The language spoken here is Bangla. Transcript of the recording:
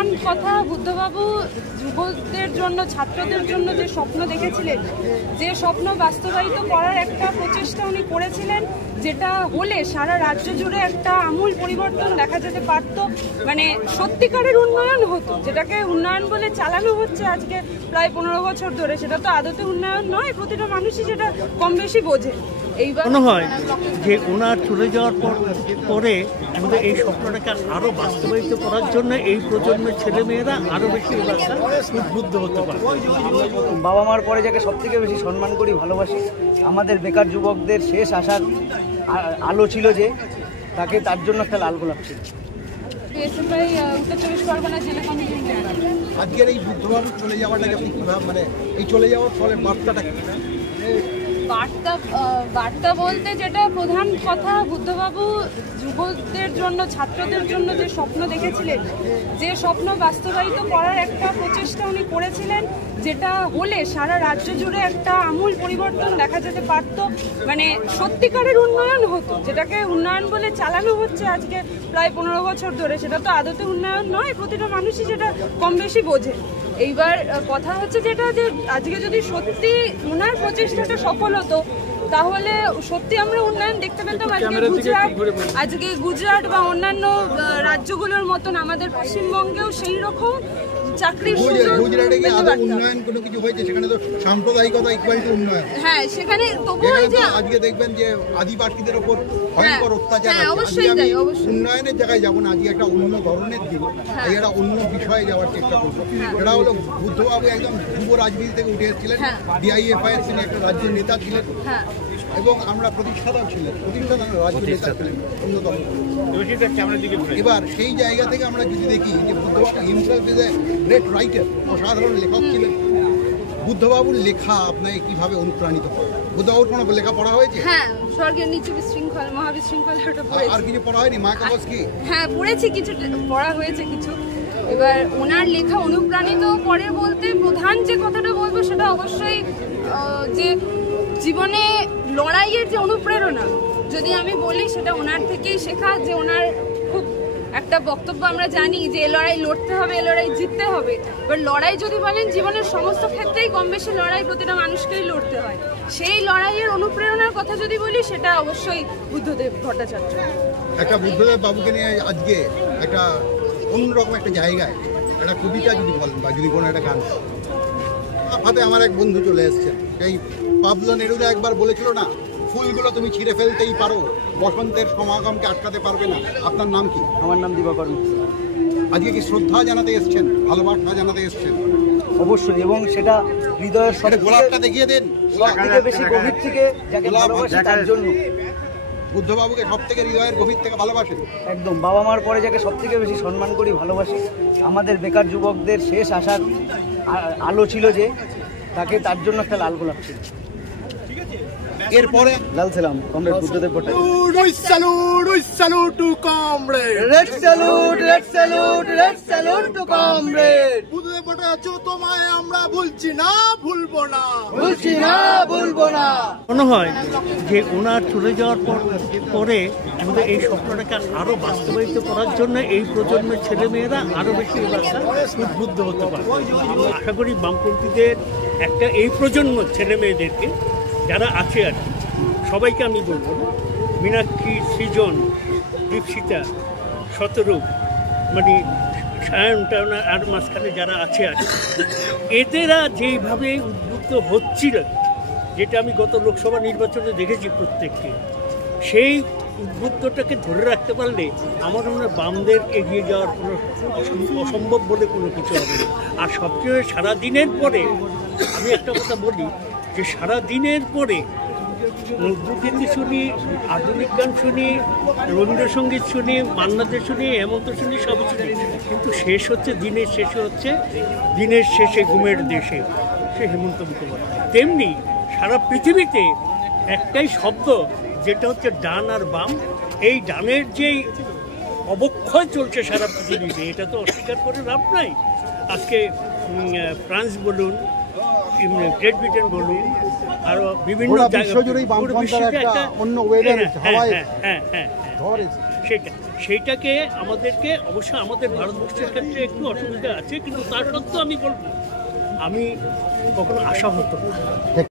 প্রধান কথা, বুদ্ধবাবু যুবকদের জন্য, ছাত্রদের জন্য যে স্বপ্ন দেখেছিলেন, যে স্বপ্ন বাস্তবায়িত করার একটা প্রচেষ্টা উনি করেছিলেন, যেটা হলে সারা রাজ্য জুড়ে একটা আমূল পরিবর্তন দেখা যেতে পারত, মানে সত্যিকারের উন্নয়ন হতো, যেটাকে উন্নয়ন বলে চালানো হচ্ছে আজকে প্রায় 15 বছর ধরে, সেটা তো আদতে উন্নয়ন নয়, প্রতিটা মানুষই সেটা কম বেশি বোঝে। এইবার মনে হয় যে ওনার চলে যাওয়ার পরে আমাদের এই স্বপ্নটাকে আরো বাস্তবায়িত করার জন্য এই প্রজন্মের ছেলেমেয়েরা আরো বেশি উদ্বুদ্ধ হতে পারে। বাবা মার পরে যাকে সব থেকে বেশি সম্মান করি, ভালোবাসি, আমাদের বেকার যুবকদের শেষ আশার আলো ছিল যে, তাকে তার জন্য একটা লাল গোলাপ ছিল। উত্তর 24 পরগনা জেলা কমিটির আজকের এই বুদ্ধবাবু চলে যাওয়াটাকে আপনি কিভাবে, মানে এই চলে যাওয়ার ফলে বার্তাটা কি? বার্তা বলতে যেটা প্রধান কথা, বুদ্ধবাবু যুবকদের জন্য, ছাত্রদের জন্য যে স্বপ্ন দেখেছিলেন, যে স্বপ্ন বাস্তবায়িত করার একটা প্রচেষ্টা উনি করেছিলেন, যেটা হলে সারা রাজ্য জুড়ে একটা আমূল পরিবর্তন দেখা যেতে পারত, মানে সত্যিকারের উন্নয়ন হতো, যেটাকে উন্নয়ন বলে চালানো হচ্ছে আজকে প্রায় 15 বছর ধরে, সেটা তো আদতে উন্নয়ন নয়, প্রতিটা মানুষই সেটা কম বেশি বোঝে। এইবার কথা হচ্ছে যেটা, যে আজকে যদি সত্যি ওনার প্রচেষ্টাটা সফল হতো, তাহলে সত্যি আমরা উন্নয়ন দেখতে পেতাম। আজকে গুজরাট বা অন্যান্য রাজ্যগুলোর মতন আমাদের পশ্চিমবঙ্গেও সেই রকম চাকরির উন্নয়ন কোনো কিছু হয়েছে, সেখানে তো সাম্প্রদায়িকতা ইকুয়াল টু উন্নয়ন। হ্যাঁ, সেখানে তবুও আজকে দেখবেন যে আদিবাসীদের উপর ভয়ঙ্কর অত্যাচার। উন্নয়নের জায়গায় যাবো না, আজকে একটা অন্য ধরনের দিন, আজকে একটা অন্য বিষয়ে যাওয়ার চেষ্টা করবো। এটা হলো বুদ্ধবাবু একদম যুব রাজনীতি থেকে উঠে এসেছিলেন, ডিআইএফআই এর তিনি একটা রাজ্য নেতা ছিলেন, এবং আমরা প্রতিষ্ঠাতাও ছিলেন, রাজ্য নেতা ছিলেন অন্যতম। এবার সেই জায়গা থেকে আমরা যদি দেখি যে বুদ্ধবাবু himself is a great writer, অসাধারণ লেখক ছিলেন। বুদ্ধবাবুর লেখা আপনাকে কিভাবে অনুপ্রাণিত করে? বুদ্ধবাবুর কোনো লেখা পড়া হয়েছে? হ্যাঁ, স্বর্গের নিচে বিশৃঙ্খল, মহাবিশৃঙ্খলাটা পড়েছি। আর কিছু পড়া হয়নি? মায়াকাবস্কি? হ্যাঁ, পড়েছি, কিছু পড়া হয়েছে কিছু। এবার ওনার লেখা অনুপ্রাণিত করে বলতে প্রধান যে কথাটা বলবো সেটা অবশ্যই যে জীবনে লড়াইয়ের যে অনুপ্রেরণা, যদি আমি বলি সেটা ওনার থেকেই শেখা। যে ওনার খুব একটা বক্তব্য আমরা জানি যে এ লড়াই লড়তে হবে, এ লড়াই জিততে হবে। এবার লড়াই যদি বলেন, জীবনের সমস্ত ক্ষেত্রেই কম বেশি লড়াই প্রতিটা মানুষকেই লড়তে হয়। সেই লড়াইয়ের অনুপ্রেরণার কথা যদি বলি, সেটা অবশ্যই বুদ্ধদেব ভট্টাচার্য। একটা বুদ্ধদেব বাবুকে নিয়ে আজকে একটা অন্যরকম একটা জায়গায় একটা কবিতা যদি বলেন বা যদি কোনো একটা গান, হাতে আমার এক বন্ধু চলে এসছেন, সেই পাবলো নেরুদা একবার বলেছিল না, ফুলগুলো তুমি ছিঁড়ে ফেলতেই পারো, বসন্তের সমাগমকে আটকাতে পারবে না। আপনার নাম কি? আমার নাম দিবাকর। আজকে কি শ্রদ্ধা জানাতে এসছেন, ভালোবাসা জানাতে এসছেন? অবশ্যই, এবং সেটা হৃদয়ের সব গোলাপটা দেখিয়ে দেন, সবথেকে বেশি গভীর থেকে যাকে ভালোবাসি তার জন্য। বুদ্ধবাবুকে সব থেকে হৃদয়ের গভীর থেকে ভালোবাসেন? একদম। বাবা মার পরে যাকে সব থেকে বেশি সম্মান করি, ভালোবাসি, আমাদের বেকার যুবকদের শেষ আশার আলো ছিল যে, তাকে তার জন্য একটা লাল গোলাপ ছিল। এরপরে লাল সালাম কমরেড বুদ্ধদেব ভট্টাচার্য। বুদ্ধদেব ভট্টাচার্য, তোমায় আমরা ভুলছি না, ভুলবো না। মনে হয় যে ওনার চলে যাওয়ার পরে আমাদের এই স্বপ্নটাকে আরো বাস্তবায়িত করার জন্য এই প্রজন্মের ছেলেমেয়েরা আরো বেশি উদ্বুদ্ধ হতে পারে। আশা করি বামপন্থীদের একটা এই প্রজন্ম ছেলেমেয়েদেরকে যারা আছে আর কি, সবাইকে আমি বলবো না, মীনাক্ষী, সৃজন, দীপশিতা, শতরূপ, মানে সায়নটা আর মাঝখানে যারা আছে আর কি, এদেরা যেইভাবে উদ্বুদ্ধ হচ্ছিল, যেটা আমি গত লোকসভা নির্বাচনে দেখেছি প্রত্যেককে, সেই উদ্বুদ্ধটাকে ধরে রাখতে পারলে আমার মনে হয় বামদের এগিয়ে যাওয়ার কোনো অসম্ভব বলে কোনো কিছু হবে না। আর সবচেয়ে সারাদিনের পরে আমি একটা কথা বলি, যে সারাদিনের পরে নজরুলগীতি শুনি, আধুনিক গান শুনি, রবীন্দ্রসঙ্গীত শুনি, মান্নাদের শুনি, হেমন্ত শুনি, সবই শুনি, কিন্তু শেষ হচ্ছে দিনের শেষে ঘুমের দেশে, সে হেমন্ত মুখোপাধ্যায়। তেমনি সারা পৃথিবীতে একটাই শব্দ, যেটা হচ্ছে ডান আর বাম। এই ডানের যেই অবক্ষয় চলছে সারা পৃথিবীতে, এটা তো অস্বীকার করে লাভ নাই। আজকে ফ্রান্স বলুন, গ্রেট ব্রিটেন বলুন, আরো বিভিন্ন সেইটাকে আমাদেরকে অবশ্যই আমাদের ভারতবর্ষের ক্ষেত্রে একটু অসুবিধা আছে, কিন্তু তার সত্ত্বেও আমি বলবো আমি কখনো আশাহত না।